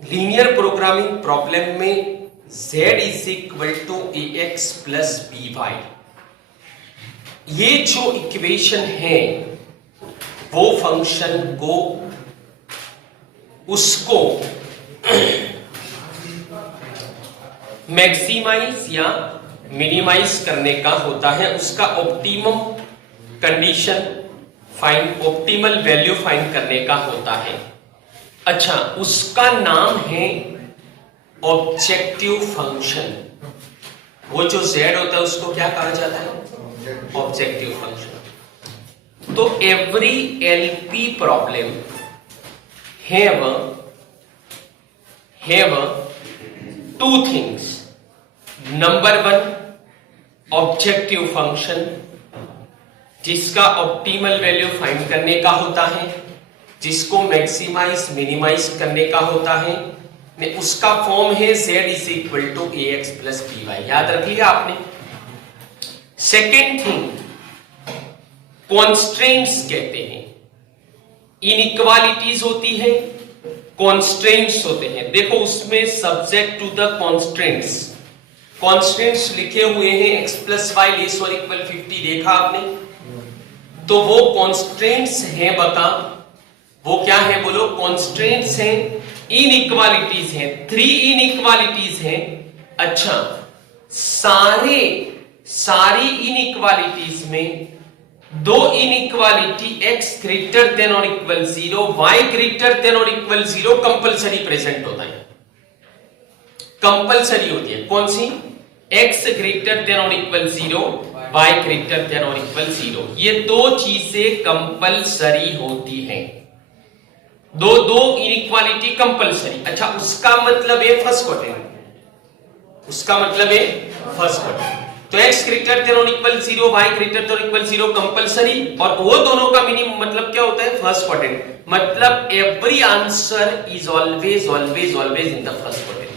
Linear programming problem में z is equal to a x plus b y, ये जो equation है वो फंक्शन को उसको मैक्सिमाइज या मिनिमाइज करने का होता है, उसका optimum condition find, optimal value find करने का होता है। अच्छा, उसका नाम है ऑब्जेक्टिव फंक्शन। वो जो z होता है उसको क्या कहा जाता है? Objective function. तो every LP problem have two things. Number one, objective function जिसका ऑप्टिमल वैल्यू फाइंड करने का होता है, जिसको मैक्सिमाइज मिनिमाइज करने का होता है, उसका फॉर्म है z is equal to a x plus b y. याद रख लिया आपने। सेकेंड थिंग, कॉन्स्ट्रेंट्स कहते हैं। इनइक्वालिटीज होती है, कॉन्स्ट्रेंट्स होते हैं। देखो उसमें subject to the constraints, constraints लिखे हुए हैं एक्स प्लस वाई लेस और इक्वल 50, देखा आपने? तो वो कॉन्स्ट्रेंट्स हैं, बता वो क्या है? बोलो। कॉन्स्ट्रेंट्स हैं, इनइक्वालिटीज हैं, 3 इनइक्वालिटीज हैं। अच्छा, सारी इनइक्वालिटीज में 2 इनइक्वालिटी x ग्रेटर देन और इक्वल 0, y ग्रेटर देन और इक्वल 0 कंपलसरी प्रेजेंट होता है, कंपलसरी होती है। कौन सी? x ग्रेटर देन और इक्वल 0, y ग्रेटर देन और इक्वल 0। ये 2 चीजें कंपलसरी होती हैं। दो इनइक्वालिटी कंपलसरी। अच्छा, उसका मतलब है फर्स्ट क्वाड्रेंट, उसका मतलब है फर्स्ट क्वाड्रेंट। तो x ग्रेटर देन और इक्वल 0, y ग्रेटर देन और इक्वल 0 कंपलसरी, और वो दोनों का मिनिमम मतलब क्या होता है? First quadrant. मतलब every answer is always always always in the first quadrant.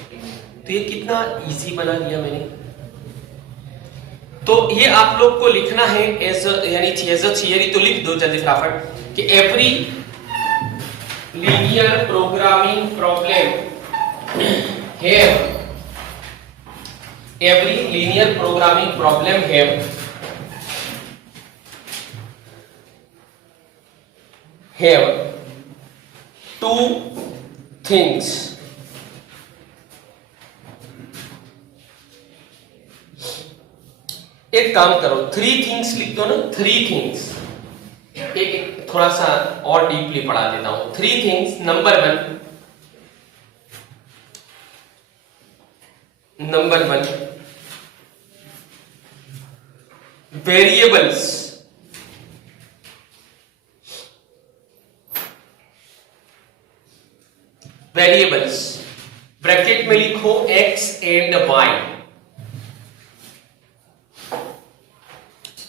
तो ये कितना इजी बना दिया मैंने। तो ये आप लोग को लिखना है एज यानी एज अ थियरी, तो लिख दो जल्दी फटाफट कि every linear programming problem have every linear programming problem have 2 things। एक काम करो, 3 थिंग्स लिख दो ना, 3 थिंग्स। एक थोड़ा सा और डीपली पढ़ा देता हूं। 3 things. Number one, variables. Bracket में लिखो x एंड y।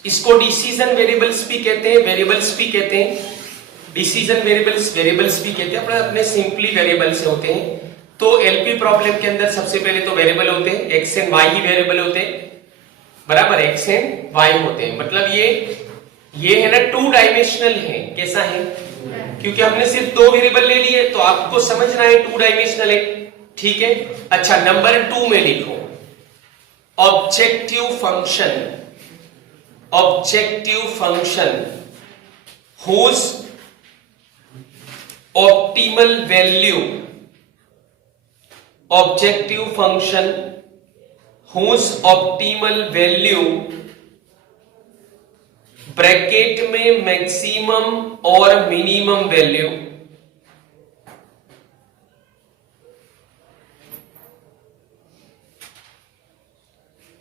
इसको डिसीजन वेरिएबल्स भी कहते हैं, वेरिएबल्स भी कहते हैं। डिसीजन वेरिएबल्स भी कहते हैं, अपने सिंपली वेरिएबल्स होते हैं। तो एलपी प्रॉब्लम के अंदर सबसे पहले तो वेरिएबल होते हैं, x and why he variable होते हैं, बराबर? एक्स एंड वाई होते हैं। मतलब ये है ना 2 डायमेंशनल है। कैसा है? क्योंकि हमने सिर्फ 2 वेरिएबल ले लिए, तो आपको समझना है 2 डायमेंशनल है। ठीक है। अच्छा, नंबर 2 में लिखो objective function whose optimal value bracket में मैक्सिमम और मिनिमम वैल्यू,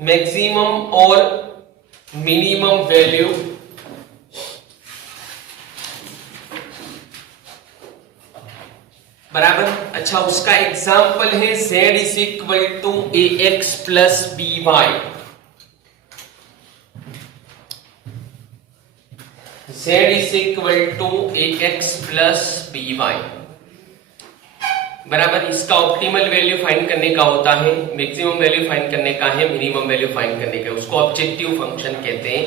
मैक्सिमम और मिनिमम वैल्यू बराबर। अच्छा, उसका एग्जाम्पल है z is equal to a x plus b y. z is equal to a x plus b y, बराबर। इसका optimal value find करने का होता है, मैक्सिमम वैल्यू फाइंड करने का है, मिनिमम वैल्यू फाइंड करने का, उसको ऑब्जेक्टिव फंक्शन कहते हैं।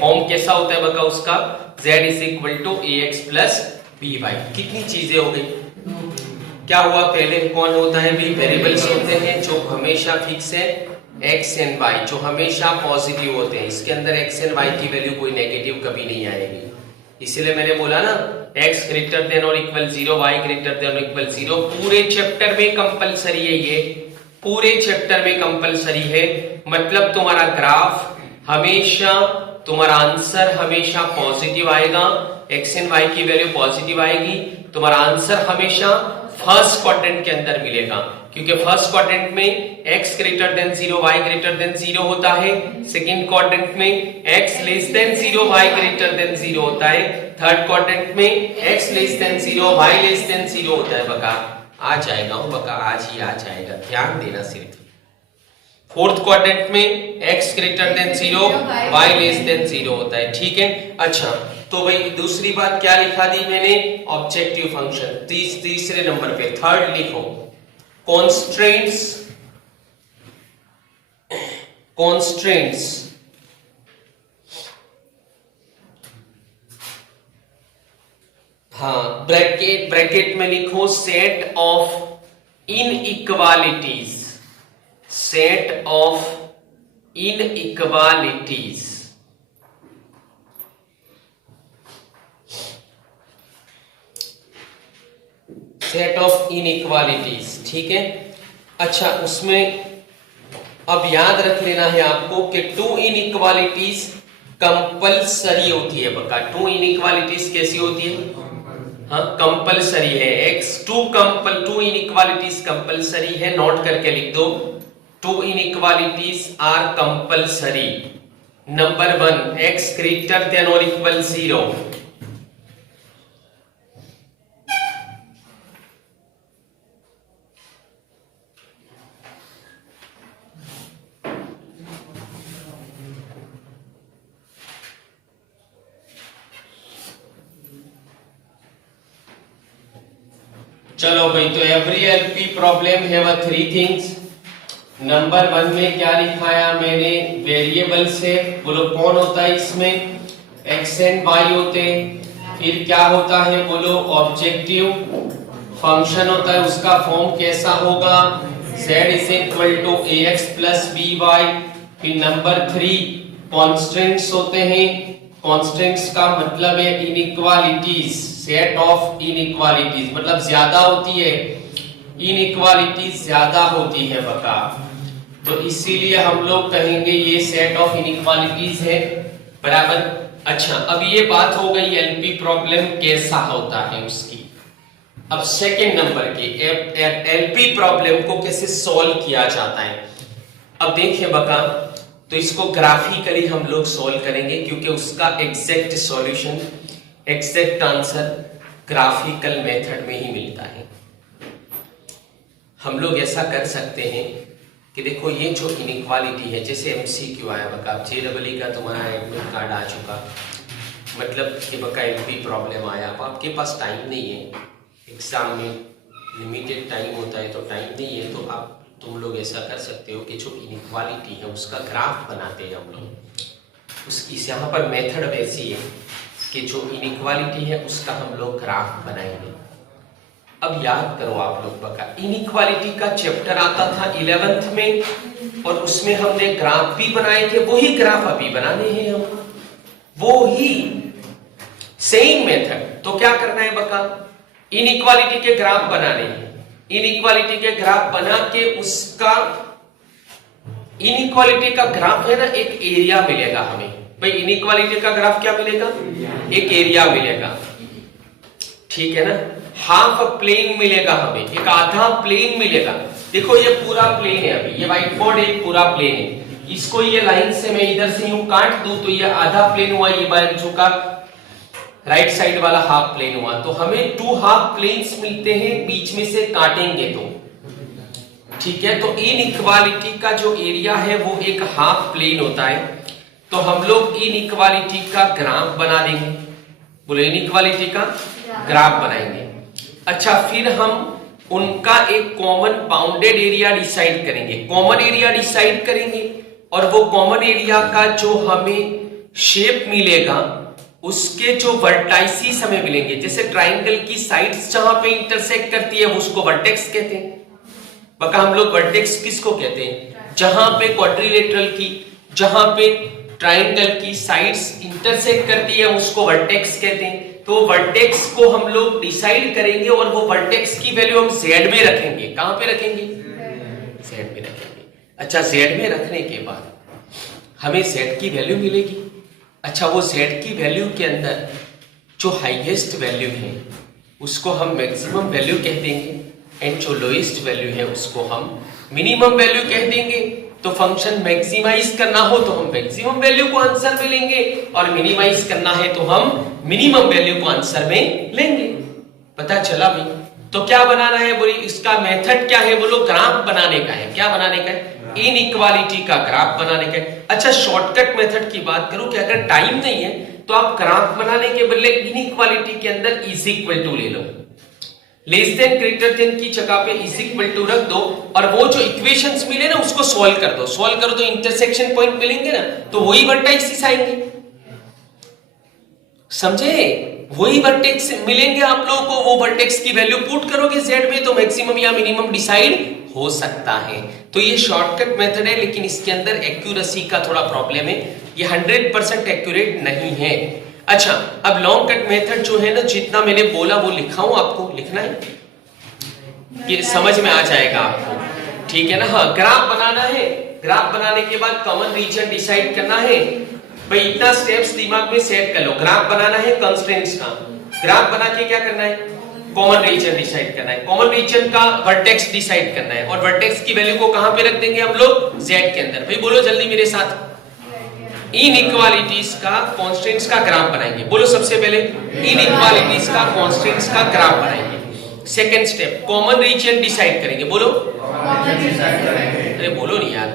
फॉर्म कैसा होता है बका उसका? z is equal to a x plus b y. कितनी चीजें हो गई? क्या हुआ, पहले कौन होता है भी, वेरिएबल्स होते हैं जो हमेशा फिक्स है, एक्स एंड वाई जो हमेशा पॉजिटिव होते हैं। इसके अंदर एक्स एंड वाई की वैल्यू कोई नेगेटिव कभी नहीं आएगी। इसीलिए मैंने बोला ना x ग्रेटर देन और इक्वल 0, y ग्रेटर देन और इक्वल 0 पूरे चैप्टर में कंपलसरी है, ये पूरे चैप्टर में कंपलसरी है। मतलब तुम्हारा ग्राफ हमेशा, तुम्हारा आंसर हमेशा पॉजिटिव आएगा, x एंड y की वैल्यू पॉजिटिव आएगी, तुम्हारा आंसर हमेशा फर्स्ट क्वाड्रेंट के अंदर मिलेगा, क्योंकि फर्स्ट क्वाड्रेंट में x greater than 0, y greater than 0 होता है, सेकंड क्वाड्रेंट में x less than 0, y greater than 0 होता है, थर्ड क्वाड्रेंट में x less than 0, y less than 0 होता है। बका आ जाएगा, बका आज ही आ जाएगा, ध्यान देना सिर्फ। फोर्थ क्वाड्रेंट में x greater than 0, y less than 0 होता है, ठीक है। अच्छा तो भाई दूसरी बात क्या लिखा दी मैंने, ऑब्जेक्टिव फंक्शन। तीसरे नंबर पे थर्ड लिखो, कॉन्स्ट्रेंट्स हाँ, ब्रैकेट में लिखो set of inequalities, set of inequalities, set of inequalities, ठीक है। अच्छा उसमें अब याद रख लेना है आपको कि टू इनइक्वालिटीज कंपलसरी होती है। बका टू इनइक्वालिटीज कैसी होती है, हाँ कंपलसरी है। टू इनइक्वालिटीज कंपलसरी है, नोट करके लिख दो, two inequalities are compulsory. Number 1 x greater than और इक्वल 0, चलो भाई तो every LP problem have 3 things. Number 1 में क्या लिखाया मैंने, वेरिएबल से, बोलो कौन होता है इसमें, x एंड y होते हैं। फिर क्या होता है बोलो, ऑब्जेक्टिव फंक्शन होता है, उसका फॉर्म कैसा होगा, z is equal to ax plus by। फिर नंबर 3 कॉन्स्टेंट्स होते हैं, कॉन्स्टेंट्स का मतलब है इनइक्वालिटीज, सेट ऑफ इनइक्वालिटीज मतलब ज्यादा होती है, इनइक्वालिटीज ज्यादा होती है बका, तो इसीलिए हम लोग कहेंगे ये सेट ऑफ इनइक्वालिटीज है, बराबर। अच्छा अब ये बात हो गई एलपी प्रॉब्लम कैसा होता है उसकी। अब सेकंड नंबर की एलपी प्रॉब्लम को कैसे सॉल्व किया जाता है। अब देखिए बका, तो इसको ग्राफिकली हम लोग सॉल्व करेंगे, क्योंकि उसका exact solution, exact answer graphical method में ही मिलता है। हम लोग ऐसा कर सकते हैं कि देखो ये जो इनइक्वालिटी है, जैसे एमसीक्यू आया बका, जेडब्ल्यू का तुम्हारा एडमिट कार्ड आ चुका, मतलब कि बका एलपी प्रॉब्लम आया, अब आपके पास टाइम नहीं है, एग्जाम में लिमिटेड टाइम होता है, तो टाइम नहीं है, तो आप तुम लोग ऐसा कर सकते हो कि जो इनइक्वालिटी है उसका ग्राफ बनाते हैं हम लोग। उसकी यहाँ पर मेथड वैसी है कि जो इनइक्वालिटी है उसका हम लोग ग्राफ बनाएंगे। अब याद करो आप लोग बका, इनइक्वालिटी का चैप्टर आता था 11th में, और उसमें हमने ग्राफ भी बनाए थे, वही ग्राफ अभी बनाने हैं हम, वो ही सेम मेथड। तो क्या करना है बका, इनइक्वालिटी के ग्राफ बनाने हैं, इनइक्वालिटी के ग्राफ बना के उसका, इनइक्वालिटी का ग्राफ है ना, एक एरिया मिलेगा हमें। भाई इनइक्वालिटी का ग्राफ क्या मिलेगा, एक एरिया मिलेगा, ठीक है ना, हाफ प्लेन मिलेगा हमें, एक आधा प्लेन मिलेगा। देखो ये पूरा प्लेन है, अभी ये व्हाइट बोर्ड एक पूरा प्लेन है, इसको ये लाइन से मैं इधर से यूं काट दूं तो ये आधा प्लेन हुआ, ये बाजू का राइट साइड वाला हाफ प्लेन हुआ, तो हमें 2 हाफ प्लेन्स मिलते हैं, बीच में से काटेंगे तो, ठीक है। तो इनइक्वालिटी का जो एरिया है वो एक हाफ प्लेन होता है, तो हम लोग इनइक्वालिटी का ग्राफ बना देंगे, बोलो इनइक्वालिटी का ग्राफ बनाएंगे। अच्छा फिर हम उनका एक कॉमन बाउंडेड एरिया डिसाइड करेंगे, कॉमन एरिया डिसाइड करेंगे, और वो कॉमन एरिया का जो हमें शेप मिलेगा उसके जो वर्टाइसिस हमें मिलेंगे, जैसे ट्राइंगल की साइड्स जहां पे इंटरसेक्ट करती है उसको वर्टेक्स कहते हैं। बका हम लोग वर्टेक्स किसको कहते हैं? जहां पे क्वाड्रिलेटरल की, जहां पे ट्राइंगल की साइड्स इंटरसेक्ट करती है उसको वर्टेक्स कहते हैं। तो वर्टेक्स को हम लोग डिसाइड करेंगे और वो वर्टेक्स की वैल्यू हम जेड में रखेंगे। कहां पे रखेंगे? जेड में रखेंगे। अच्छा, जेड में रखने के बाद हमें जेड की वैल्यू मिलेगी। अच्छा, वो जेड की वैल्यू के अंदर जो हाईएस्ट वैल्यू है उसको हम मैक्सिमम वैल्यू कह देंगे एंड जो लोएस्ट वैल्यू है उसको हम मिनिमम वैल्यू कह देंगे। तो फंक्शन मैक्सिमाइज करना हो तो हम मैक्सिमम वैल्यू को आंसर में लेंगे और मिनिमाइज करना है तो हम मिनिमम वैल्यू को आंसर में लेंगे। पता चला भाई? तो क्या बनाना है बोली, इसका मेथड क्या है बोलो? ग्राफ बनाने का है। क्या बनाने का है? इनइक्वालिटी का ग्राफ बनाने का है। अच्छा, शॉर्टकट मेथड की बात करूं कि अगर टाइम नहीं है तो आप ग्राफ बनाने के बदले इनइक्वालिटी के अंदर इज इक्वल टू ले लो। लेस देन ग्रेटर देन की जगह पे इज इक्वल टू रख दो और वो जो इक्वेशंस मिले ना उसको सॉल्व कर दो। सॉल्व करो तो इंटरसेक्शन पॉइंट मिलेंगे ना, तो वही वर्टेक्स आएंगे। समझे? वही वर्टेक्स मिलेंगे आप लोगों को। वो वर्टेक्स की वैल्यू पुट करोगे जेड में तो मैक्सिमम या मिनिमम डिसाइड हो सकता है। तो ये शॉर्टकट मेथड है, लेकिन इसके अंदर एक्यूरेसी का थोड़ा प्रॉब्लम है। ये 100% एक्यूरेट नहीं है। अच्छा, अब लॉन्ग कट मेथड जो है ना, जितना मैंने बोला वो लिखाऊं, आपको लिखना है, ये समझ में आ जाएगा आपको। ठीक है ना? हाँ, ग्राफ बनाना है। ग्राफ बनाने के बाद कॉमन रीजन डिसाइड करना है। भाई इतना स्टेप्स दिमाग में सेट कर लो। ग्राफ बनाना है कंस्ट्रेंट्स का। ग्राफ बना के क्या करना है? कॉमन रीजन डिसाइड करना है। कॉमन रीजन का वर्टेक्स डिसाइड करना है और वर्टेक्स की वैल्यू को कहां पे रख देंगे हम लोग? जेड के अंदर। भाई बोलो जल्दी मेरे साथ। इनइक्वालिटीज का कांस्टेंट्स का ग्राफ बनाएंगे। बोलो सबसे पहले इनइक्वालिटीज का कांस्टेंट्स का ग्राफ बनाएंगे। Second step common region decide करेंगे। बोलो, अरे बोलो नहीं यार।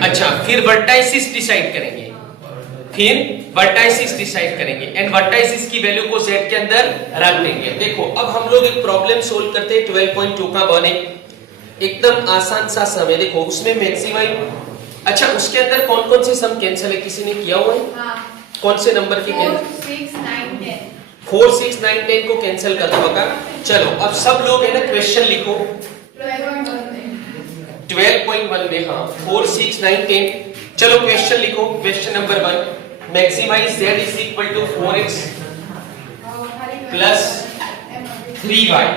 अच्छा, फिर वर्टाइसिस डिसाइड करेंगे। फिर वर्टाइसिस डिसाइड करेंगे एंड वर्टाइसिस की वैल्यू को सेट के अंदर रख देंगे। देखो, अब हम लोग एक प्रॉब्लम सोल्व करते हैं 12.2 का बने। एकदम आसान सा सम है। देखो उसमें मैक्सिमम, अच्छा उसके अंदर कौन कौन से सम कैंसिल है? किसी ने किया हुआ है? हाँ। कौन से नंबर के? 4, 6, 9, 10। 4, 6, 9, 10 को कैंसिल कर दो बका। चलो अब सब लोग है ना क्वेश्चन लिखो 12.1 में। हाँ, 4, 6, 9, 10। चलो क्वेश्चन लिखो। Question number 1, maximise z is equal to 4x plus 3y।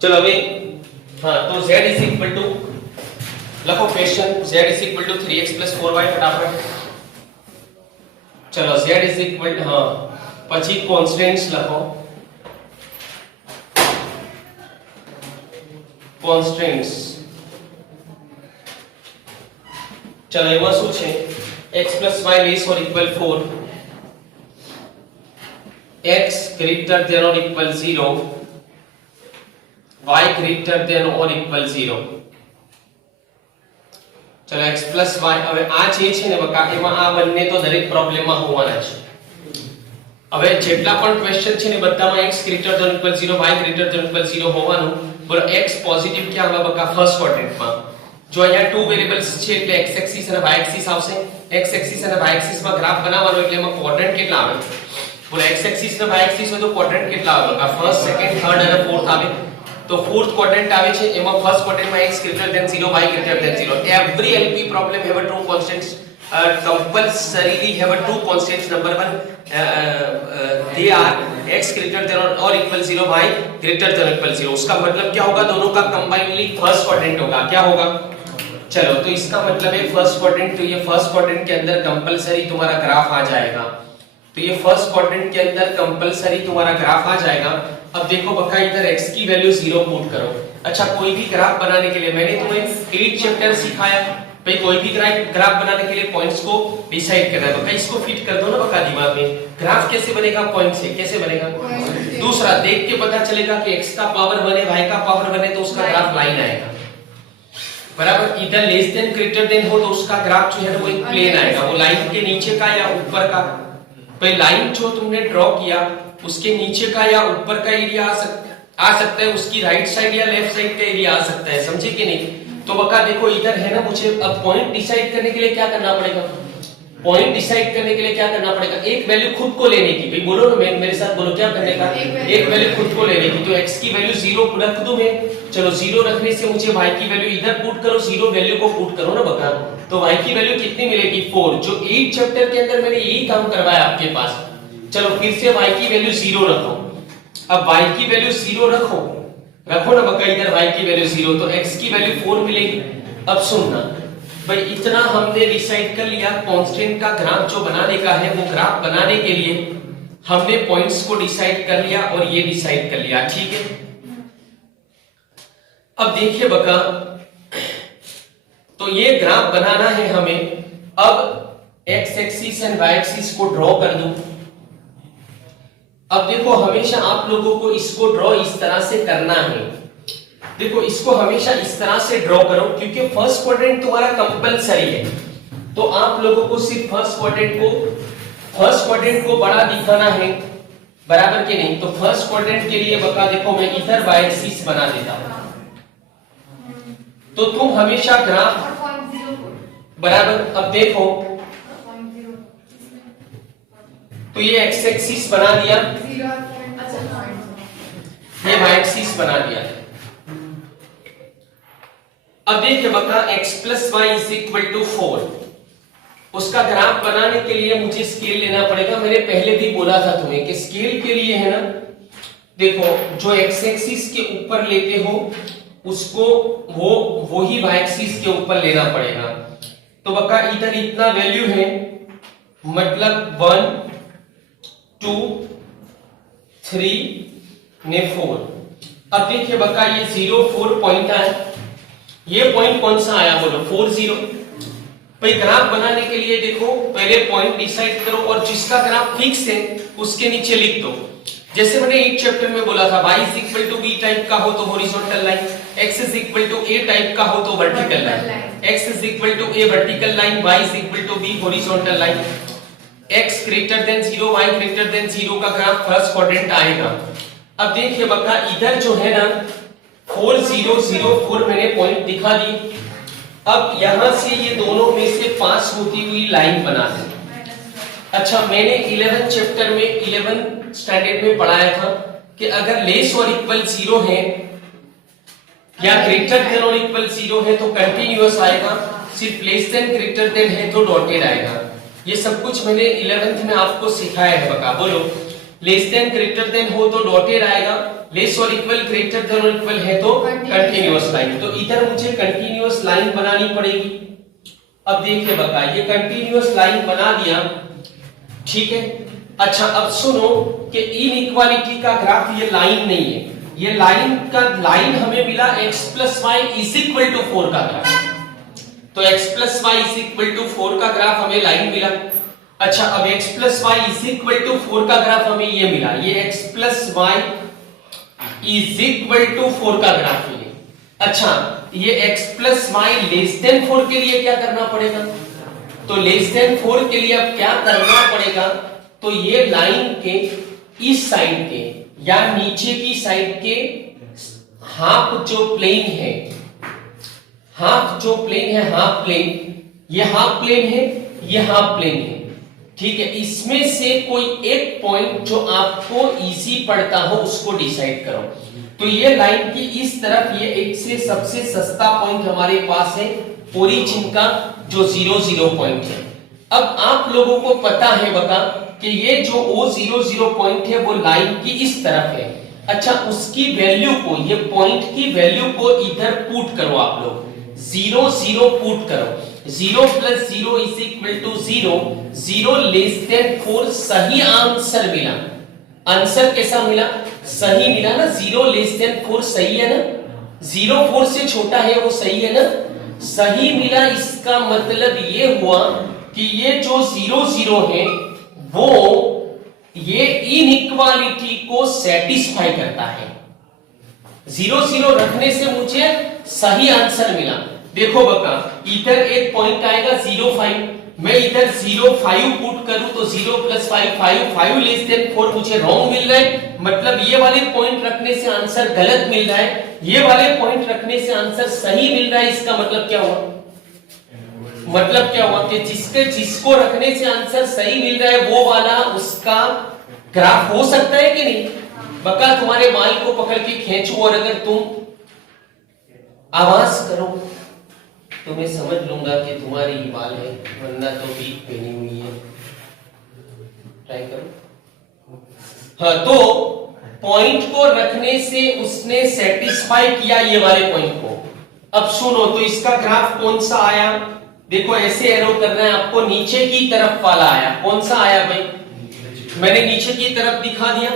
चलो अभी, हाँ, तो z इज इक्वल टू, लिखो question, z is equal to 3x plus 4y। फटाफट चलो z इज इक्वल, हाँ, પછી કોન્સ્ટન્ટ્સ લખો। કોન્સ્ટન્ટ્સ ચલો એમાં શું છે? x + y less or equal 4, x greater than or equal 0, y greater than or equal 0। ચલો x + y, હવે આ જે છે ને બકા, એમાં આ બંને તો દરેક પ્રોબ્લેમમાં હોવાના છે। હવે જેટલા પણ ક્વેશ્ચન છે ને બધામાં x greater than equal 0, y greater than equal 0 હોવાનું। બોલો x પોઝિટિવ ક્યાં આવે બકા? ફર્સ્ટ ક્વોડ્રન્ટમાં। જો અહીંયા ટુ વેરિયેબલ્સ છે એટલે x એક્સિસ અને y એક્સિસ આવશે। x એક્સિસ અને y એક્સિસમાં ગ્રાફ બનાવવાનો એટલે એમાં ક્વોડ્રન્ટ કેટલા આવે? બોલો x એક્સિસ અને y એક્સિસ હોય તો ક્વોડ્રન્ટ કેટલા આવે બકા? ફર્સ્ટ, સેકન્ડ, થર્ડ અને ફોર્થ આવે। તો ફોર્થ ક્વોડ્રન્ટ આવે છે, એમાં ફર્સ્ટ ક્વોડ્રન્ટમાં x greater than 0, y greater than 0। Every LP problem have a true constants, compulsorily have a two constants. Number one, they are x greater than or equal 0, y greater than or equal 0। उसका मतलब क्या होगा? दोनों का combinedly first quadrant होगा। क्या होगा? चलो, तो इसका मतलब है फर्स्ट क्वाड्रेंट, तो ये फर्स्ट क्वाड्रेंट के अंदर कंपलसरी तुम्हारा ग्राफ आ जाएगा। तो ये फर्स्ट क्वाड्रेंट के अंदर कंपलसरी तुम्हारा ग्राफ आ जाएगा। अब देखो बका, इधर x की वैल्यू 0 पुट करो। अच्छा, कोई भी ग्राफ बनाने के लिए मैंने तुम्हें 8 चैप्टर सिखाया भाई। कोई भी ग्राफ बनाने के लिए पॉइंट्स को डिसाइड करना है बका। इसको फिट कर दो ना बका दिमाग में। ग्राफ कैसे बनेगा? पॉइंट से। कैसे बनेगा? दूसरा, देख के पता चलेगा कि x का पावर बने, y का पावर बने तो उसका ग्राफ लाइन आएगा, बराबर। इधर लेस देन ग्रेटर देन हो तो उसका ग्राफ जो है वो एक प्लेन आएगा। वो लाइन के नीचे का या ऊपर का? भाई लाइन जो तुमने ड्रॉ किया उसके नीचे का या ऊपर का एरिया आ सकता है? आ सकता है, उसकी राइट साइड या लेफ्ट साइड का एरिया आ सकता है, समझे कि नहीं। तो बका देखो इधर है ना, मुझे अब पॉइंट डिसाइड करने के लिए क्या करना पड़ेगा, पॉइंट डिसाइड करने के लिए क्या करना पड़ेगा, एक वैल्यू खुद को लेने की। भाई बोलो ना, मेरे साथ बोलो, क्या करने का, एक वैल्यू खुद को लेने की। तो x की वैल्यू 0 रख दूं मैं, चलो 0 रखने से मुझे y की वैल्यू इधर पुट करो, 0 वैल्यू को पुट करो ना बका, तो y की वैल्यू कितनी मिलेगी 4। जो 8 चैप्टर के अंदर मैंने यही काम करवाया आपके पास। चलो फिर से y की वैल्यू 0 रखो, अब y की वैल्यू 0 रखो ना बका, इधर y की वैल्यू 0, तो x की वैल्यू 4 मिलेगी। अब सुनना भाई, इतना हमने डिसाइड कर लिया, कांस्टेंट का ग्राफ जो बनाने का है, वो ग्राफ बनाने के लिए हमने पॉइंट्स को डिसाइड कर लिया और ये डिसाइड कर लिया, ठीक है। अब देखिए बका, तो ये ग्राफ बनाना है हमें। अब x axis and y axis को ड्रॉ कर दूं। अब देखो हमेशा आप लोगों को इसको ड्रॉ इस तरह से करना है, देखो इसको हमेशा इस तरह से ड्रॉ करो, क्योंकि फर्स्ट क्वाड्रेंट तुम्हारा कंपलसरी है। तो आप लोगों को सिर्फ फर्स्ट क्वाड्रेंट को बड़ा दिखाना है, बराबर के नहीं। तो फर्स्ट क्वाड्रेंट के लिए बका देखो मैं इधर y एक्सिस बना देता हूं, तो तुम हमेशा ग्राफ बराबर, अब देखो तो ये x एक्सिस बना दिया, ये y एक्सिस बना दिया। अब देखिए बका x plus y is equal to 4, उसका ग्राफ बनाने के लिए मुझे स्केल लेना पड़ेगा। मैंने पहले भी बोला था तुम्हें कि स्केल के लिए है ना, देखो जो x एक्सिस के ऊपर लेते हो उसको वो ही y एक्सिस के ऊपर लेना पड़ेगा। तो बका इधर इतना वैल्यू है, मतलब 1 2 3 ने 4। अब देखिए बका ये 0 4 पॉइंट आया, ये पॉइंट कौन सा आया बोलो 4 0। भाई ग्राफ बनाने के लिए देखो पहले पॉइंट डिसाइड करो, और जिसका ग्राफ फिक्स है उसके नीचे लिख दो। जैसे मैंने एक चैप्टर में बोला था, y is equal to b type का हो तो horizontal line, x is equal to a type का हो तो vertical line, x is equal to a vertical line, y is equal to b horizontal line. x greater than 0 y greater than 0 का graph first quadrant आएगा। अब देखिए बका इधर जो है ना 4 0 0 4 मैंने पॉइंट दिखा दी। अब यहां से ये दोनों में से पास होती हुई लाइन बना दे। अच्छा, मैंने 11 चैप्टर में 11 स्टैंडर्ड में पढ़ाया था कि अगर लेस और इक्वल 0 है या ग्रेटर देन और इक्वल 0 है तो कंटीन्यूअस आएगा, सिर्फ लेस देन ग्रेटर देन है तो डॉटेड आएगा। ये सब कुछ मैंने 11th में आपको सिखाया है बका, बोलो लेस देन ग्रेटर देन हो तो डॉटेड आएगा, लेस और इक्वल ग्रेटर देन और इक्वल है तो कंटीन्यूअस लाइन। तो इधर मुझे कंटीन्यूअस लाइन बनानी पड़ेगी। अब देखिए बका ये कंटीन्यूअस लाइन बना दिया, ठीक है। अच्छा अब सुनो कि इनइक्वालिटी का ग्राफ ये लाइन नहीं है, ये लाइन हमें मिला x plus y is equal to 4 का ग्राफ। तो x plus y is equal to 4 का ग्राफ हमें लाइन मिला। अच्छा अब x plus y is equal to 4 का ग्राफ हमें ये मिला, ये x plus y is equal to 4 का ग्राफ है। अच्छा ये x plus y less than 4 के लिए क्या करना पड़ेगा, तो लेस देन 4 के लिए अब क्या करना पड़ेगा, तो ये लाइन के इस साइड के या नीचे की साइड के हाफ जो प्लेन है, हाफ जो प्लेन है, हाफ प्लेन, ये हाफ प्लेन है, ये हाफ प्लेन है, ठीक है। इसमें से कोई एक पॉइंट जो आपको इजी पड़ता हो उसको डिसाइड करो। तो ये लाइन की इस तरफ ये एक से सबसे सस्ता पॉइंट हमारे पास है ओरिजिन का, जो 0 0 पॉइंट है। अब आप लोगों को पता है बता कि ये जो O0 0 पॉइंट है वो लाइन की इस तरफ है। अच्छा उसकी वैल्यू को, ये पॉइंट की वैल्यू को इधर पुट करो, आप लोग 0 0 पुट करो, 0 plus 0 is equal to 0, 0 less than 4 सही आंसर मिला। आंसर कैसा मिला, सही मिला ना, 0 लेस देन 4 सही है ना, 0 4 से छोटा है वो सही है ना, सही मिला। इसका मतलब ये हुआ कि ये जो 0 0 है वो ये इनइक्वालिटी को सेटिस्फाई करता है। 0 0 रखने से मुझे सही आंसर मिला। देखो बका इधर एक पॉइंट आएगा 0 5, मैं इधर 0 5 पुट करूं तो 0 + 5 5 5 लेस देन 4 मुझे रॉन्ग मिल रहा है, मतलब ये वाले पॉइंट रखने से आंसर गलत मिल रहा है, ये वाले पॉइंट रखने से आंसर सही मिल रहा है। इसका मतलब क्या हुआ? मतलब क्या हुआ कि जिसको रखने से आंसर सही मिल रहा है वो वाला उसका ग्राफ हो सकता है कि नहीं? बका तुम्हारे बाल को पकड़ के खींचूं और अगर तुम आवाज करो तो मैं समझ लूंगा कि तुम्हारी ही बाल है, वरना तो बीक पहनी हुई है। ट्राई करो। हाँ, तो पॉइंट को रखने से उसने सेटिस्फाई किया ये वाले पॉइंट को। अब सुनो, तो इसका ग्राफ कौन सा आया? देखो ऐसे एरो करना है आपको, नीचे की तरफ वाला आया। कौन सा आया भाई? मैंने नीचे की तरफ दिखा दिया।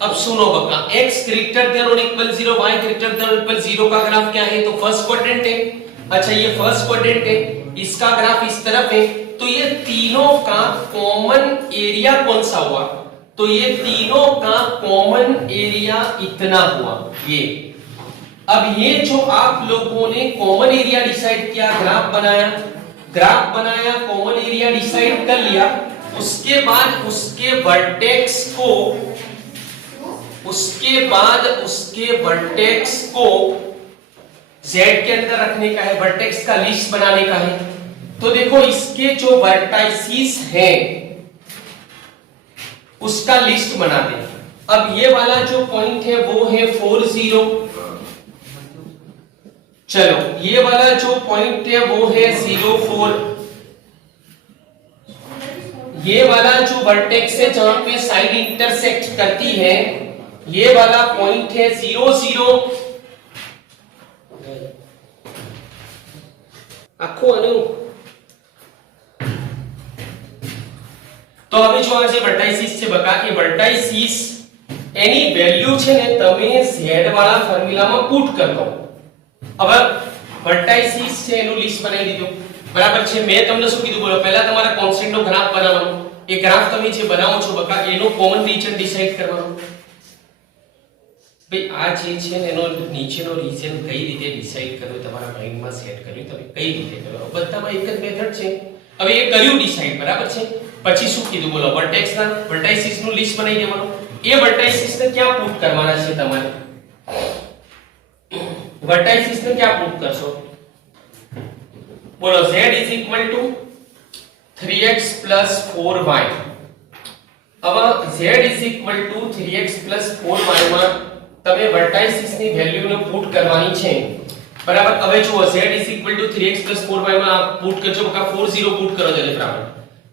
अब सुनो बका, x ग्रेटर देन और इक्वल 0, y ग्रेटर देन और इक्वल 0 का ग्राफ क्या है? तो फर्स्ट क्वाड्रेंट है। अच्छा, ये फर्स्ट क्वाड्रेंट है, इसका ग्राफ इस तरफ है, तो ये तीनों का कॉमन एरिया कौन सा हुआ? तो ये तीनों का कॉमन एरिया इतना हुआ ये। अब ये जो आप लोगों ने कॉमन एरिया डिसाइड किया, ग्राफ बनाया, कॉमन एरिया डिसाइड कर लिया, उसके बाद उसके वर्टेक्स को Z के अंदर रखने का है, वर्टेक्स का लिस्ट बनाने का है। तो देखो इसके जो वर्टाइसिस हैं उसका लिस्ट बना दे। अब ये वाला जो पॉइंट है वो है 4 0। चलो, ये वाला जो पॉइंट है वो है 0 4। ये वाला जो वर्टेक्स है जहां पे साइड इंटरसेक्ट करती है, ये वाला पॉइंट है 0 0। આખું આનું તો હવે જો આ જે વર્ટાઇસિસ છે બકા, એ વર્ટાઇસિસ એની વેલ્યુ છે ને તમે z વાળા ફોર્મ્યુલામાં પુટ કર દો। હવે વર્ટાઇસિસ છે એનું લિસ્ટ બનાવી દીધું, બરાબર છે। મેં તમને શું કીધું બોલો, પહેલા તમારા કોન્સ્ટન્ટ નો ગ્રાફ બનાવવાનો, એ ગ્રાફ તમે જે બનાવો છો બકા એનો કોમન રિજન ડિસાઈડ કરવાનો। ભાઈ આ જે છે ને એનો નીચેનો રિજન કઈ રીતે ડિસાઈડ કરવો તમારા માઇન્ડમાં સેટ કર્યું, તમે કઈ રીતે કરો, બધામાં એક જ મેથડ છે। હવે એ કર્યું ડિસાઈડ, બરાબર છે। પછી શું કીધું બોલો, વર્ટેક્સના વર્ટાઇસિસનું લિસ્ટ બનાવી દેવાનું। એ વર્ટાઇસિસને ક્યાં પુટ કરવાના છે તમારે? વર્ટાઇસિસને ક્યાં પુટ કરશો બોલો? z = 3x + 4y। હવે z = 3x + 4y માં તમે વર્ટાઇસિસની વેલ્યુને પુટ કરવાની છે, બરાબર। હવે જુઓ z = 3x + 4y માં પુટ કરજો બકા, 4 0 પુટ કરો જલ્દી ફટાફટ,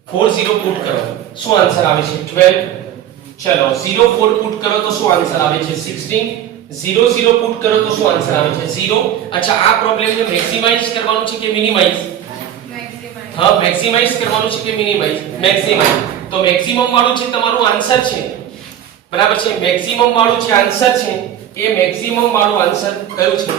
4 0 પુટ કરો, શું આન્સર આવે છે? 12। ચલો 0 4 પુટ કરો તો શું આન્સર આવે છે? 16। 0 0 પુટ કરો તો શું આન્સર આવે છે? 0। અચ્છા, આ પ્રોબ્લેમને મેક્સિમાઇઝ કરવાનું છે કે મિનિમાઇઝ? હા, મેક્સિમાઇઝ કરવાનું છે કે મિનિમાઇઝ? મેક્સિમાઇઝ। તો મેક્સિમમ વાળું છે તમારું આન્સર છે, બરાબર છે। મેક્સિમમ વાળું જે આન્સર છે એ મેક્સિમમ વાળું આન્સર કયું છે?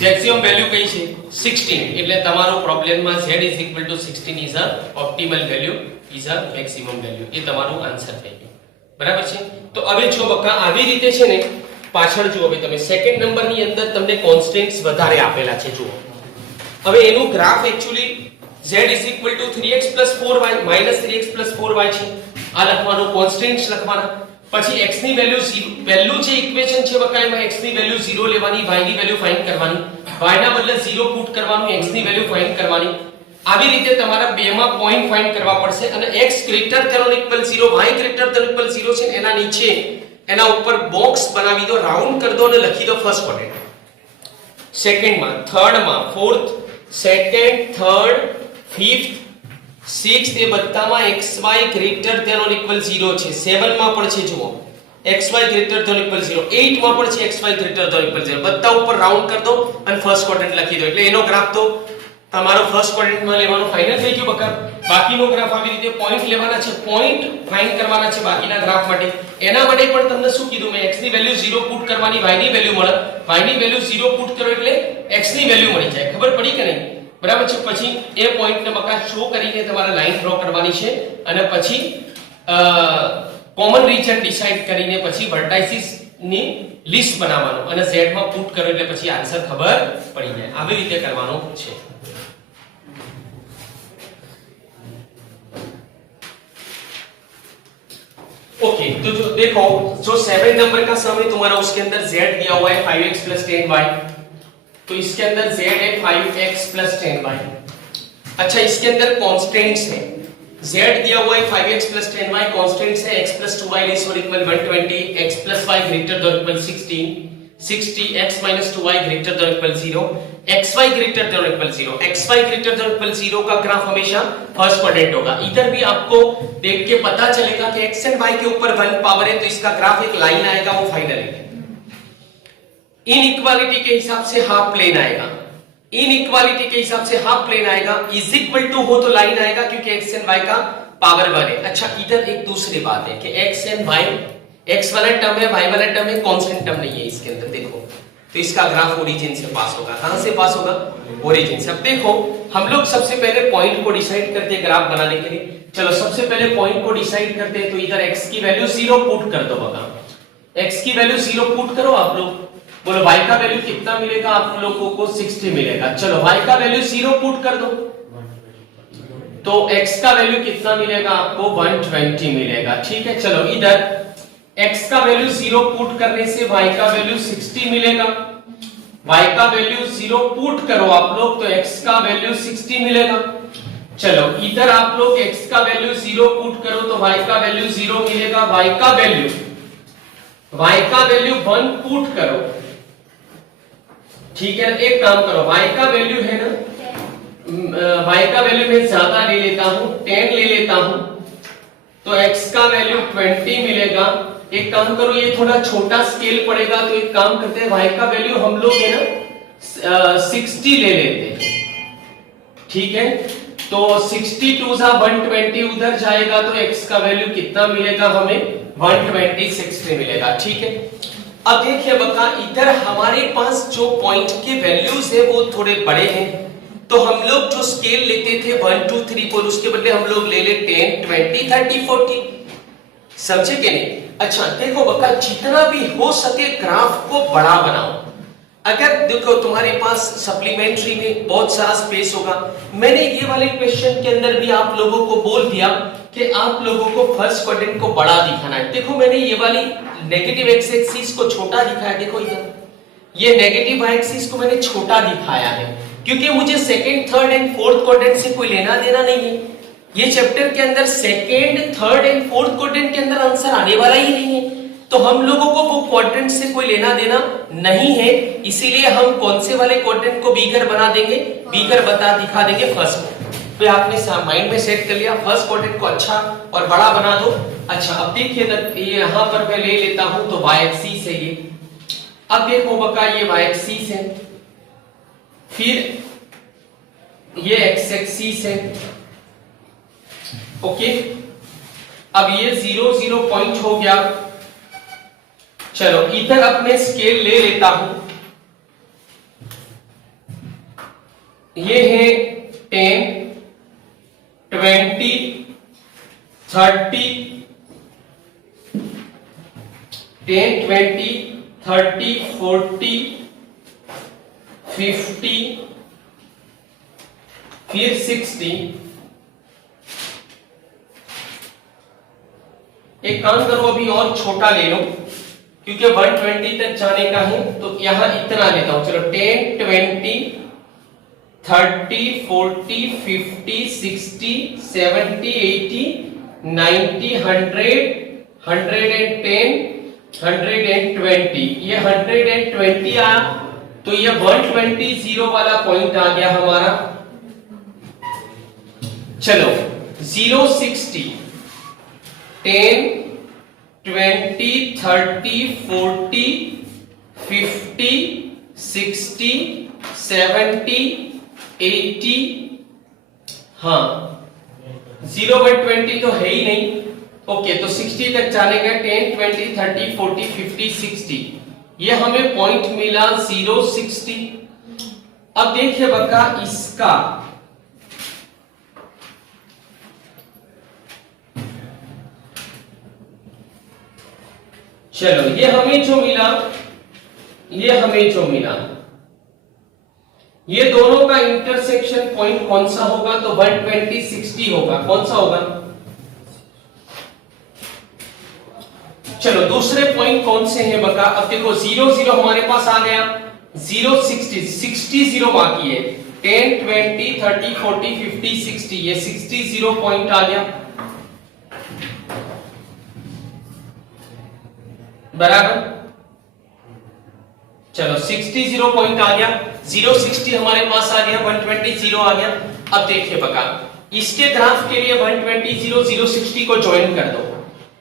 મેક્સિમમ વેલ્યુ કઈ છે? 16। એટલે તમારો પ્રોબ્લેમમાં z = 16 is a optimal value, is a maximum value, એ તમારું આન્સર થઈ ગયું, બરાબર છે। તો હવે જો બકા આવી રીતે છે ને પાછળ જુઓ, હવે તમે સેકન્ડ નંબરની અંદર તમને કોન્સ્ટન્ટ્સ વધારે આપેલા છે, જુઓ। હવે એનું graph actually z = 3x + 4y - 3x + 4y છે, આ લખવાનું, કોન્સ્ટન્ટ્સ લખવાના। પછી x ની વેલ્યુ 0, વેલ્યુ જે ઇક્વેશન છે બકા એમાં x ની વેલ્યુ 0 લેવાની, y ની વેલ્યુ ફાઇન્ડ કરવાની, y ના બદલે 0 પુટ કરવાનું, x ની વેલ્યુ ફાઇન્ડ કરવાની। આવી રીતે તમારા બેમાં પોઈન્ટ ફાઇન્ડ કરવા પડશે, અને x greater than or equal 0, y greater than equal 0 છે, એના નીચે એના ઉપર બોક્સ બનાવી દો, રાઉન્ડ કરી દો અને લખી દો ફર્સ્ટ ક્વોડ્રન્ટ। સેકન્ડમાં, થર્ડમાં, fourth, second, third, fifth, sixth, એ બધામાં xy greater than or equal 0 છે। 7 માં પણ છે, જુઓ xy greater than or equal 0, 8 માં પણ છે xy greater than or equal 0, બધા ઉપર રાઉન્ડ કરી દો અને ફર્સ્ટ ક્વોડ્રન્ટ લખી દો, એટલે એનો ગ્રાફ તો તમારો ફર્સ્ટ ક્વોડ્રન્ટમાં લેવાનો ફાઇનલ થઈ ગયો બકા। બાકીનો ગ્રાફ આવી રીતે પોઈન્ટ લેવાના છે, પોઈન્ટ ફાઇન્ડ કરવાના છે બાકીના ગ્રાફ માટે। એના માટે પણ તમને શું કીધું મેં, x ની વેલ્યુ 0 પુટ કરવાની, y ની વેલ્યુ મળે, y ની વેલ્યુ 0 પુટ કરો એટલે x ની વેલ્યુ મળી જાય, ખબર પડી કે નહીં? બરાબર છે। પછી એ પોઈન્ટને બકા શો કરીને તમારે લાઈન ડ્રો કરવાની છે, અને પછી કોમન રીજન ડિસાઈડ કરીને પછી વર્ટાઇસિસ ની લિસ્ટ બનાવવાનું, અને z માં પુટ કરો એટલે પછી આન્સર ખબર પડી જાય। આવી રીતે કરવાનું છે। ओके, तो जो देखो जो 7 नंबर का सम है तुम्हारा, उसके अंदर z दिया हुआ है 5x + 10y, तो इसके अंदर z है 5x + 10y। अच्छा, इसके अंदर कांस्टेंट्स है, z दिया हुआ है 5x + 10y, कांस्टेंट्स है x + 2y ≤ 120, x + y ≥ 16, 60, x - 2y ≥ 0, xy ≥ 0। xy ≥ 0 का ग्राफ हमेशा फर्स्ट क्वाड्रेंट होगा। इधर भी आपको देख के पता चलेगा कि x एंड y के ऊपर 1 पावर है, तो इसका ग्राफ एक लाइन आएगा, वो फाइनल है। इनइक्वालिटी के हिसाब से हाफ प्लेन आएगा, इनइक्वालिटी के हिसाब से हाफ प्लेन आएगा, इज इक्वल टू हो तो लाइन आएगा, क्योंकि x एंड y का पावर 1 है। अच्छा, इधर एक दूसरी बात है कि x एंड y, x वाला टर्म है, y वाला टर्म है, कांस्टेंट टर्म नहीं है इसके अंदर। देखो, तो इसका ग्राफ ओरिजिन से पास होगा। कहां से पास होगा? ओरिजिन से। अब देखो, हम लोग सबसे पहले पॉइंट को डिसाइड करते हैं ग्राफ बनाने के लिए। चलो, सबसे पहले पॉइंट को डिसाइड करते हैं, तो इधर x की वैल्यू 0 पुट कर दो। बता, x की वैल्यू 0 पुट करो। आप लोग बोलो y का वैल्यू कितना मिलेगा? आप लोगों को 60 मिलेगा। चलो, y का वैल्यू 0 पुट कर दो, तो x का वैल्यू कितना मिलेगा? आपको 120 मिलेगा। ठीक है, चलो इधर x का वैल्यू 0 पुट करने से y का वैल्यू 60 मिलेगा। y का वैल्यू 0 पुट करो आप लोग, तो x का वैल्यू 60 मिलेगा। चलो, इधर आप लोग x का वैल्यू 0 पुट करो, तो y का वैल्यू 0 मिलेगा। y का वैल्यू 1 पुट करो। ठीक है, एक काम करो, y का वैल्यू है ना, y का वैल्यू मैं ज्यादा ले लेता हूं, 10 ले लेता हूं, तो x का वैल्यू 20 मिलेगा। एक काम करो, ये थोड़ा छोटा स्केल पड़ेगा, तो एक काम करते हैं, y का वैल्यू हम लोग है ना 60 ले लेते हैं। ठीक है, तो 62 सा 120 उधर जाएगा, तो x का वैल्यू कितना मिलेगा? हमें 126 मिलेगा। ठीक है, अब देखिए बता, इधर हमारे पास जो पॉइंट के वैल्यूज है वो थोड़े बड़े हैं, तो हम लोग जो स्केल लेते थे 1 2 3 4, उसके बदले हम लोग ले ले 10 20 30 40। समझे कि नहीं? अच्छा, देखो बका, जितना भी हो सके ग्राफ को बड़ा बनाओ। अगर देखो तुम्हारे पास सप्लीमेंट्री में बहुत सारा स्पेस होगा, मैंने ये वाले क्वेश्चन के अंदर भी आप लोगों को बोल दिया कि आप लोगों को फर्स्ट क्वाड्रेंट को बड़ा दिखाना है। देखो, मैंने ये वाली नेगेटिव एक्स एक्सिस को छोटा दिखाया। देखो इधर ये नेगेटिव वाई एक्सिस को मैंने छोटा दिखाया है, क्योंकि मुझे second, third and fourth quadrant से कोई लेना देना नहीं है। ये चैप्टर के अंदर second, third and fourth quadrant के अंदर आंसर आने वाला ही नहीं है, तो हम लोगों को वो क्वाड्रेंट से कोई लेना देना नहीं है। इसीलिए हम कौन से वाले क्वाड्रेंट को बीकर बना देंगे, बीकर बता दिखा देंगे फर्स्ट को। तो आपने माइंड में सेट कर लिया, फर्स्ट क्वाड्रेंट को अच्छा और बड़ा बना दो। अच्छा, अब देखिए ये यहां पर मैं ले लेता हूं, तो y एक्सिस है ये। अब देखो बका, ये y एक्सिस है, फिर ये x एक्सिस है। ओके, अब ये 0 0 पॉइंट हो गया। चलो, इधर अब मैं स्केल ले लेता हूं, ये है 10 20 30 10 20 30 40 50 फिर 60। एक काम करो, अभी और छोटा ले लो, क्योंकि 120 तक जाने का है, तो यहां इतना लेता हूं। चलो, 10 20 30 40 50 60 70 80 90 100 110 120। ये 120 आया, तो ये 120 0 वाला पॉइंट आ गया हमारा। चलो, 0 60 10 20 30 40 50 60 70 80। हाँ, 0/20 तो है ही नहीं। ओके, तो 60 तक जाने का, 10 20 30 40 50 60, ये हमें पॉइंट मिला 0 60। अब देखिए बका, इसका चलो, ये हमें जो मिला, ये दोनों का इंटरसेक्शन पॉइंट कौन सा होगा? तो 120 60 होगा। कौन सा होगा? चलो दूसरे पॉइंट कौन से हैं बका? अब देखो 0 0 हमारे पास आ गया, 0 60 60 0 बाकी है, 10 20 30 40 50 60, ये 60 0 पॉइंट आ गया बराबर। चलो 60 0 पॉइंट आ गया, 0 60 हमारे पास आ गया, 120 0 आ गया। अब देखिए बका, इसके ग्राफ के लिए 120 0 0 60 को ज्वाइन कर दो,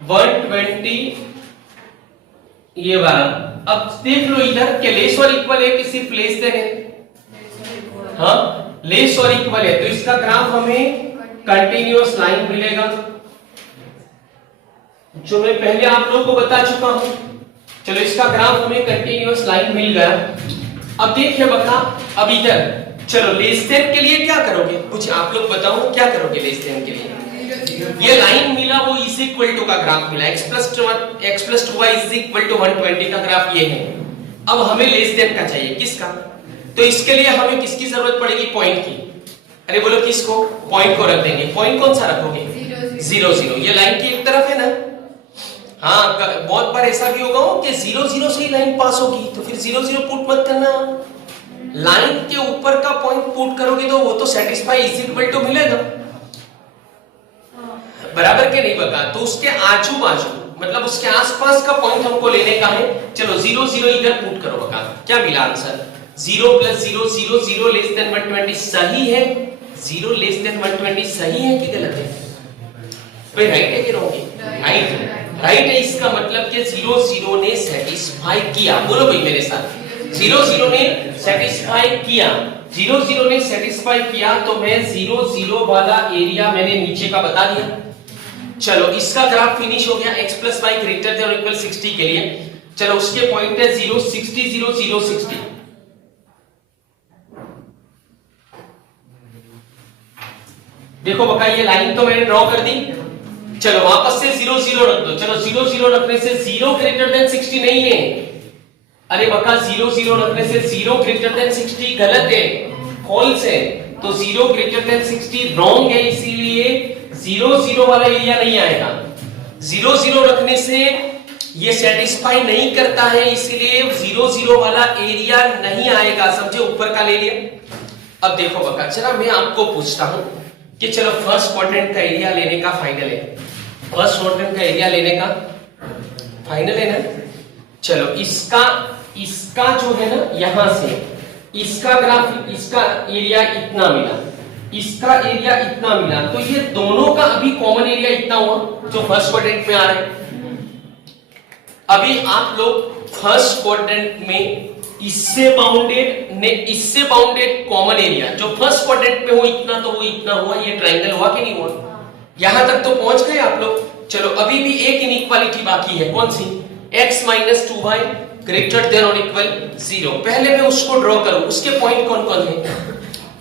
120 ये वाला। अब देख लो इधर के लेस और इक्वल है कि सिर्फ लेस देन है? हाँ लेस और इक्वल है, तो इसका ग्राफ हमें कंटिन्यूअस लाइन मिलेगा, जो मैं पहले आप लोगों को बता चुका हूं। चलो इसका ग्राफ हमें कंटिन्यूअस लाइन मिल गया। अब देखिए बता, अब इधर चलो लेस देन के लिए क्या करोगे, कुछ आप लोग बताओ क्या करोगे लेस देन के लिए? ये लाइन मिला वो इज इक्वल टू का ग्राफ मिला, x plus 2y is equal to 120 का ग्राफ ये है। अब हमें लेस देन का चाहिए, किसका? तो इसके लिए हमें किसकी जरूरत पड़ेगी? पॉइंट की। अरे बोलो किसको? पॉइंट को रख देंगे। पॉइंट कौन सा रखोगे? 0 0। ये लाइन की एक तरफ है ना? हाँ बहुत बार ऐसा भी होगा कि 0 0 से ही लाइन पास होगी, तो फिर 0 0 पुट मत करना, लाइन के ऊपर का पॉइंट पुट करोगे तो वो तो सेटिस्फाई इज इक्वल टू मिलेगा बराबर के नहीं बता। तो उसके आजू बाजू मतलब उसके आसपास का पॉइंट हमको लेने का है। चलो 0 0 इधर पुट करो बता, क्या मिला आंसर? 0 प्लस 0 0 0 लेस देन 120 सही है, 0 लेस देन 120 सही है कि गलत है? भाई राइट है कि रॉन्ग है? राइट है। इसका मतलब कि 0 0 ने सेटिस्फाई किया, बोलो भाई मेरे साथ, 0 0 ने सेटिस्फाई किया, 0 0 ने सेटिस्फाई किया, तो मैं 0 0 वाला एरिया मैंने नीचे का बता दिया। चलो इसका ग्राफ फिनिश हो गया x plus y greater than और इक्वल 60 के लिए। चलो उसके पॉइंट है 0 60 0 0 60। देखो बका ये लाइन तो मैंने ड्रॉ कर दी। चलो वापस से 0 0 रख दो। चलो 0 0 रखने से 0 ग्रेटर देन 60 नहीं है। अरे बका 0 0 रखने से 0 ग्रेटर देन 60 गलत है, फॉल्स है। तो 0 ग्रेटर देन 60 रॉन्ग है, इसीलिए 0 0 वाला एरिया नहीं आएगा। 0 0 रखने से ये सेटिस्फाई नहीं करता है, इसीलिए 0 0 वाला एरिया नहीं आएगा। समझे? ऊपर का ले लिया। अब देखो बका, चला मैं आपको पूछता हूं कि चलो फर्स्ट क्वाड्रेंट का एरिया लेने का फाइनल है, फर्स्ट क्वाड्रेंट का एरिया लेने का फाइनल है ना? चलो इसका जो है ना, यहां से इसका ग्राफ, इसका एरिया इतना मिला, इसका एरिया इतना मिला, तो ये दोनों का अभी कॉमन एरिया इतना हुआ जो फर्स्ट क्वाड्रेंट में आ रहा है। अभी आप लोग फर्स्ट क्वाड्रेंट में इससे बाउंडेड कॉमन एरिया जो फर्स्ट क्वाड्रेंट में हो इतना, तो वो इतना हुआ, ये ट्रायंगल हुआ कि नहीं हुआ? यहां तक तो पहुंच गए आप लोग। चलो अभी भी एक इनइक्वालिटी बाकी है, कौन सी? x minus 2y greater than और इक्वल 0। पहले मैं उसको ड्रॉ करूं, उसके पॉइंट कौन कौन है?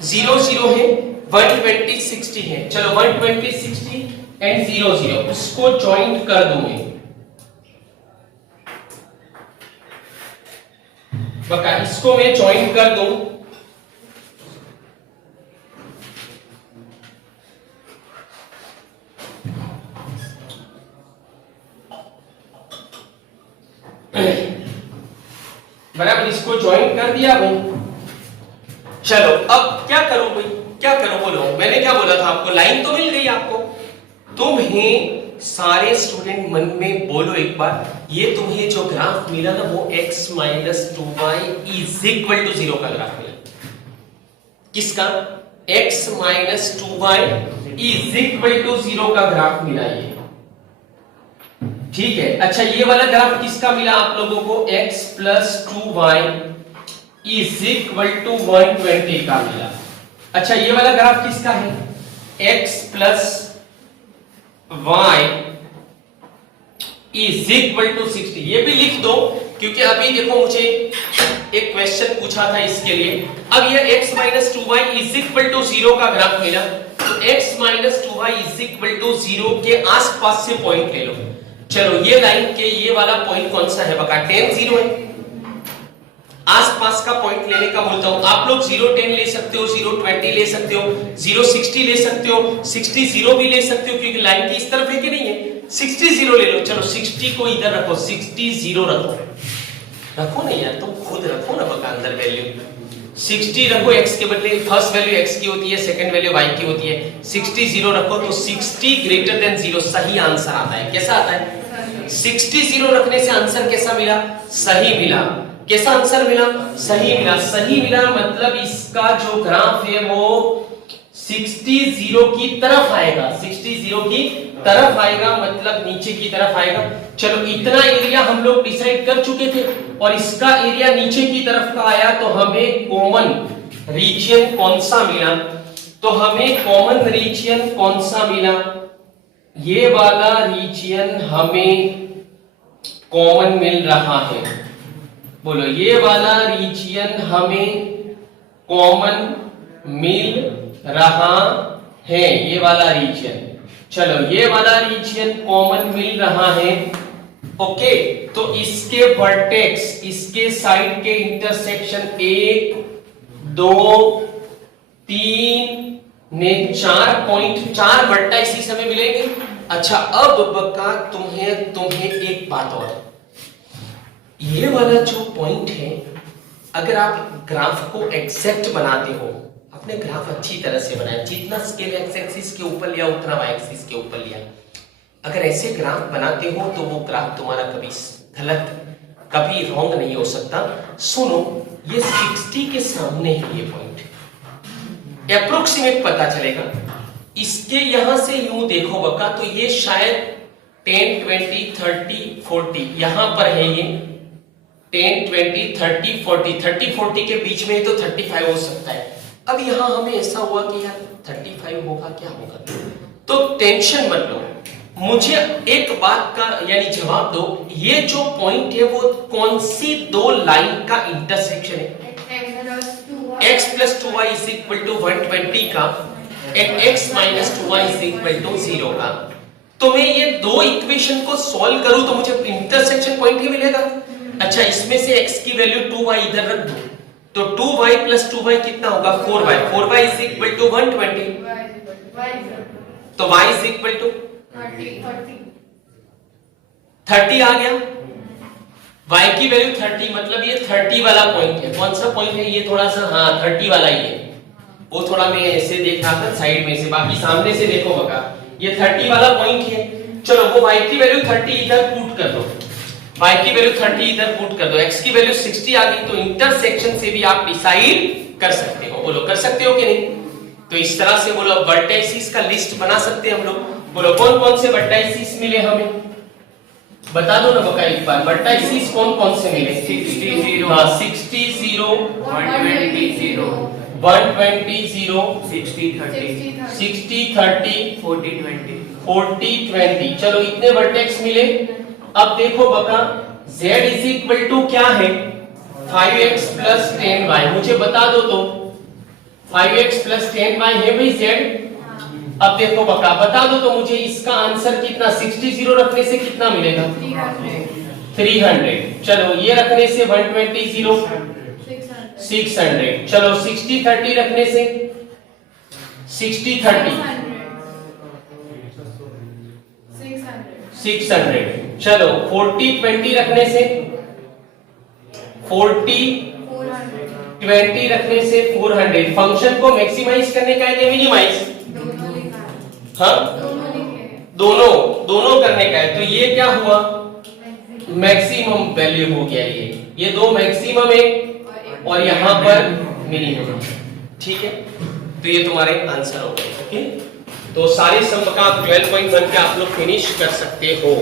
0 0 है, 120 60 है। चलो 120 60 एंड 0 0 उसको ज्वाइंट कर दूं मैं बका, इसको मैं ज्वाइंट कर दूं। बराबर, इसको ज्वाइंट कर दिया भाई। चलो अब क्या करूं भाई, क्या करूं बोलो? मैंने क्या बोला था आपको? लाइन तो मिल गई आपको। तुम्हें सारे स्टूडेंट मन में बोलो एक बार, ये तुम्हें जो ग्राफ मिला ना वो x minus 2y is equal to 0 का ग्राफ मिला। किसका? x minus 2y is equal to 0 का ग्राफ मिला ये, ठीक है। अच्छा ये वाला ग्राफ किसका मिला आप लोगों को? x plus 2y is equal to 120 का मिला। अच्छा ये वाला ग्राफ किसका है? x प्लस y इज इक्वल टू 60। ये भी लिख दो, क्योंकि अभी देखो मुझे एक क्वेश्चन पूछा था इसके लिए। अब ये x minus 2y is equal to 0 का ग्राफ मिला, तो x minus 2y is equal to 0 के आसपास से पॉइंट ले लो। चलो ये लाइन के ये वाला पॉइंट कौन सा है बका? 10 0 है। आसपास का पॉइंट लेने का बोलता हूं। आप लोग 0 10 ले सकते हो, 0 20 ले सकते हो, 0 60 ले सकते हो, 60 0 भी ले सकते हो, क्योंकि लाइन की इस तरफ है कि नहीं है? 60 जीरो ले लो, चलो 60 को इधर रखो, 60 जीरो रखो ना यार, तुम खुद रखो ना बका अंदर वैल्यू 60 रखो, x के बदले फर्स्ट वैल्यू x की होती है, सेकंड वैल्यू y की होती है, 60 जीरो रखो तो 60 ग्रेटर देन 0 सही आंसर आता है। कैसा आता है? 60 जीरो रखने से आंसर कैसा मिला? सही मिला। कैसा आंसर मिला? सही मिला। सही मिला मतलब इसका जो ग्राफ है वो 60 जीरो की तरफ आएगा, 60 जीरो की तरफ आएगा मतलब नीचे की तरफ आएगा। चलो इतना एरिया हम लोग डिसाइड कर चुके थे और इसका एरिया नीचे की तरफ का आया तो हमें कॉमन रीजन कौन सा मिला? तो हमें कॉमन रीजन कौन सा मिला? ये वाला रीजन हमें कॉमन मिल रहा है। बोलो, ये वाला रीजन हमें कॉमन मिल रहा है, ये वाला रीजन। चलो ये वाला रीजन कॉमन मिल रहा है। ओके, तो इसके वर्टेक्स, इसके साइड के इंटरसेक्शन 1 2 3 ने 4 पॉइंट, 4 वर्टेक्स हमें मिलेंगे। अच्छा, अब बका तुम्हें एक बात और, ये वाला जो पॉइंट है अगर आप ग्राफ को एग्जैक्ट बनाते हो, अपने ग्राफ अच्छी तरह से बनाए, जितना स्केल एक्स एक्सिस के ऊपर लिया उतना वाई एक्सिस के ऊपर लिया, अगर ऐसे ग्राफ बनाते हो तो वो ग्राफ तुम्हारा कभी गलत, कभी रॉन्ग नहीं हो सकता। सुनो, ये 60 के सामने है ये पॉइंट, अप्रोक्सीमेट पता चलेगा। इसके यहां से यूं देखो बका तो ये शायद 10 20 30 40 यहां पर है, ये 10 20 30 40 30 40 के बीच में तो 35 हो सकता है। अब यहां हमें ऐसा हुआ कि यार 35 होगा, क्या होगा? तो टेंशन मत लो, मुझे एक बात का यानी जवाब दो, ये जो पॉइंट है वो कौन सी दो लाइन का इंटरसेक्शन है? x plus 2y is equal to 120 का and x minus 2y is equal to 0 का। तो मैं ये दो इक्वेशन को सॉल्व करूं तो मुझे इंटरसेक्शन पॉइंट ही मिलेगा। अच्छा, इसमें से x की वैल्यू 2y इधर रख दो तो 2y plus 2y कितना होगा? 4y। 4y is equal to 120, तो y is equal to 30 आ गया। y की वैल्यू 30 मतलब ये 30 वाला पॉइंट है। कौन सा पॉइंट है ये? थोड़ा सा, हाँ 30 वाला ही है। वो थोड़ा मैं ऐसे देख रहा था साइड में से, बाकी सामने से देखो बका, ये 30 वाला पॉइंट है। चलो वो y की वैल्यू 30 इधर पुट कर दो, y की वैल्यू 30 इधर पुट कर दो, x की वैल्यू 60 आ गई, तो इंटरसेक्शन से भी आप डिसाइड कर सकते हो। बोलो, कर सकते हो कि नहीं? तो इस तरह से बोलो वर्टाइसिस का लिस्ट बना सकते हैं हम लोग। बोलो कौन कौन से वर्टाइसिस मिले हमें, बता दो ना बका एक बार, वर्टाइसिस कौन कौन से मिले? 60 0, हाँ 60 0, 120 0, 120 0, 60 30, 60 30, 40 20। 40 20। चलो इतने वर्टेक्स मिले। अब देखो बका, z इज इक्वल टू क्या है? 5x plus 10y। मुझे बता दो तो 5x प्लस 10y है भाई z? अब देखो बका, बता दो तो मुझे इसका आंसर कितना? 60 जीरो रखने से कितना मिलेगा? 300। चलो ये रखने से 120 जीरो 600। चलो 60 30 रखने से 60 30 600। चलो 40 20 रखने से 40 20 रखने से 400। फंक्शन को मैक्सिमाइज करने का है या मिनिमाइज? हाँ दोनों करने का है। तो ये क्या हुआ? मैक्सिमम वैल्यू हो गया। ये दो मैक्सिमम है और यहां पर मिनिमम। ठीक है, तो ये तुम्हारे आंसर हो गए। ओके, तो सारे सम का 12.1 के आप लोग फिनिश कर सकते हो।